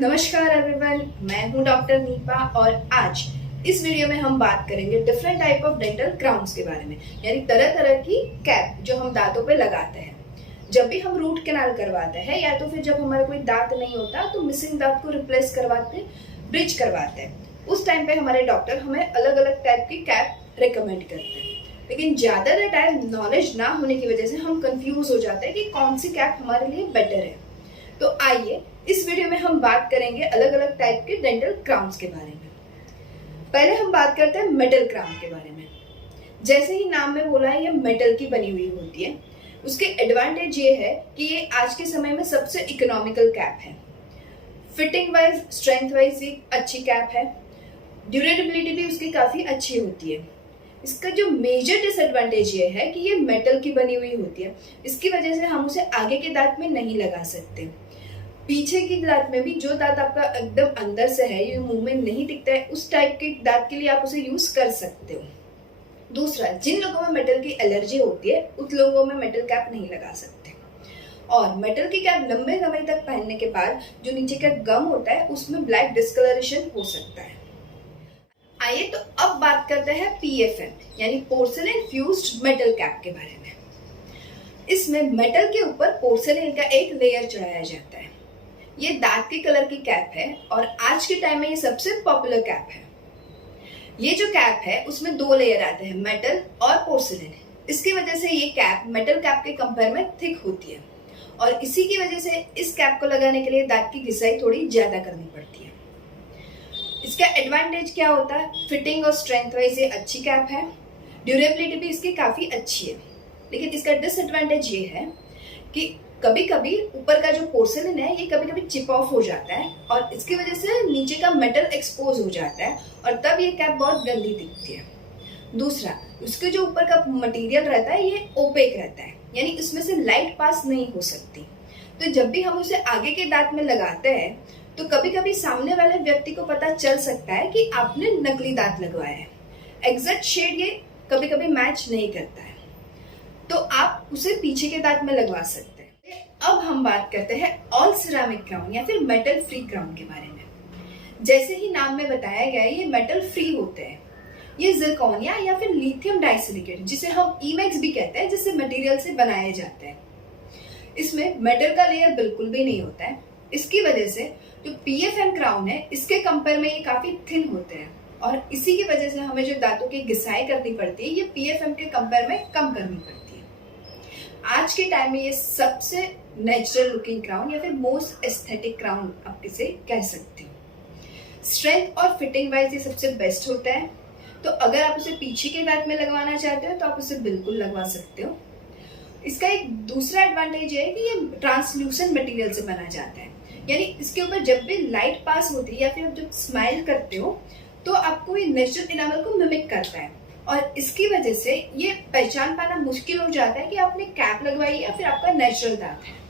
नमस्कार एवरीवन, मैं हूं डॉक्टर नीपा और आज इस वीडियो में हम बात करेंगे different type of dental crowns के बारे में, यानी तरह तरह की कैप जो हम दांतों पे लगाते हैं। जब भी हम रूट कैनाल करवाते हैं या तो फिर जब हमारा कोई दांत नहीं होता तो मिसिंग दांत को रिप्लेस करवाते, ब्रिज करवाते हैं, उस टाइम पे हमारे डॉक्टर हमें अलग अलग टाइप की कैप रिकमेंड करते हैं। लेकिन ज्यादातर टाइम नॉलेज ना होने की वजह से हम कंफ्यूज हो जाते हैं कि कौन सी कैप हमारे लिए बेटर है। तो आइए इस वीडियो में हम बात करेंगे अलग अलग टाइप के डेंटल क्राउन्स के बारे में। पहले हम बात करते हैं मेटल क्राउन के बारे में। जैसे ही नाम में बोला है, ये मेटल की बनी हुई होती है। उसके एडवांटेज ये है कि ये आज के समय में सबसे इकोनॉमिकल कैप है। फिटिंग वाइज, स्ट्रेंथ वाइज भी अच्छी कैप है। ड्यूरेबिलिटी भी उसकी काफी अच्छी होती है। इसका जो मेजर डिसएडवांटेज ये है कि ये मेटल की बनी हुई होती है। इसकी वजह से हम उसे आगे के दांत में नहीं लगा सकते। पीछे की दांत में भी, जो दांत आपका एकदम अंदर से है, ये मुंह में नहीं टिकता है, उस टाइप के दांत के लिए आप उसे यूज कर सकते हो। दूसरा, जिन लोगों में मेटल की एलर्जी होती है उस लोगों में मेटल कैप नहीं लगा सकते। और मेटल की कैप लंबे समय तक पहनने के बाद जो नीचे का गम होता है उसमें ब्लैक डिस्कलरेशन हो सकता है। आइए तो अब बात करते हैं PFM यानी पोर्सेलेन फ्यूज्ड मेटल कैप के बारे में। इसमें मेटल के ऊपर पोर्सेलेन का एक लेयर चढ़ाया जाता है। ये दांत के कलर की कैप है और आज के टाइम में ये सबसे पॉपुलर कैप है। ये जो कैप है उसमें दो लेयर आते हैं, मेटल और पोर्सेलेन। इसकी वजह से ये कैप मेटल कैप के कंपेयर में थिक होती है और इसी की वजह से इस कैप को लगाने के लिए दांत की घिसाई थोड़ी ज्यादा करनी पड़ती है। इसका एडवांटेज क्या होता है? फिटिंग और स्ट्रेंथ वाइज ये अच्छी कैप है। ड्यूरेबिलिटी भी इसकी काफी अच्छी है। लेकिन इसका डिसएडवांटेज ये है कि कभी कभी ऊपर का जो पोर्सेलिन है ये कभी कभी चिप ऑफ हो जाता है और इसकी वजह से नीचे का मेटल एक्सपोज हो जाता है और तब ये कैप बहुत गंदी दिखती है। दूसरा, उसके जो ऊपर का मटेरियल रहता है ये ओपेक रहता है, यानी इसमें से लाइट पास नहीं हो सकती। तो जब भी हम उसे आगे के दांत में लगाते हैं तो कभी कभी सामने वाले व्यक्ति को पता चल सकता है कि आपने नकली दांत लगवाया है। एग्जैक्ट शेड ये कभी कभी मैच नहीं करता है, तो आप उसे पीछे के दांत में लगवा सकते हैं। अब हम बात करते हैं ऑल सिरेमिक क्राउन या फिर मेटल फ्री क्राउन के बारे में। जैसे ही नाम में बताया गया है, ये मेटल फ्री होते हैं। ये जिरकोनिया या फिर लिथियम डाइसिलिकेट, जिसे हम ईमेक्स भी कहते हैं, जिससे मटेरियल से बनाए जाते हैं। इसमें मेटल का लेयर बिल्कुल भी नहीं होता है। इसकी वजह से जो PFM क्राउन है इसके कंपेयर में ये काफी थिन होते हैं और इसी की वजह से हमें जो दांतों की घिसाई करनी पड़ती है ये PFM के कंपेयर में कम करनी पड़ती है। आज के टाइम में ये सबसे नेचुरल लुकिंग क्राउन या फिर मोस्ट एस्थेटिक क्राउन आप इसे कह सकते हो। स्ट्रेंथ और फिटिंग वाइज ये सबसे बेस्ट होता है। तो अगर आप उसे पीछे के दांत में लगवाना चाहते हो तो आप उसे बिल्कुल लगवा सकते हो। इसका एक दूसरा एडवांटेज है कि ये ट्रांसल्यूसेंट मटेरियल से बना जाता है, यानी इसके ऊपर जब भी लाइट पास होती है या फिर जब स्माइल करते हो तो आपको ये नेचुरल इनामल को मिमिक करता है और इसकी वजह से ये पहचान पाना मुश्किल हो जाता है कि आपने कैप लगवाई या फिर आपका नेचुरल दांत है।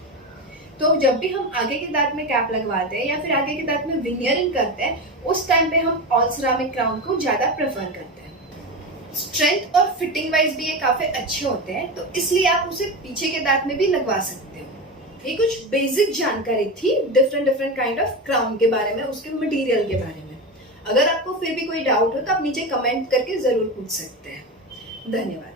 तो जब भी हम आगे के दांत में कैप लगवाते हैं या फिर आगे के दांत में विनियरिंग करते हैं, उस टाइम पे हम ऑल सिरेमिक क्राउन को ज्यादा प्रेफर करते हैं। स्ट्रेंथ और फिटिंग वाइज भी ये काफी अच्छे होते हैं, तो इसलिए आप उसे पीछे के दांत में भी लगवा सकते हो। ये कुछ बेसिक जानकारी थी डिफरेंट काइंड ऑफ क्राउन के बारे में, उसके मटेरियल के बारे में। अगर आपको फिर भी कोई डाउट हो तो आप नीचे कमेंट करके जरूर पूछ सकते हैं। धन्यवाद।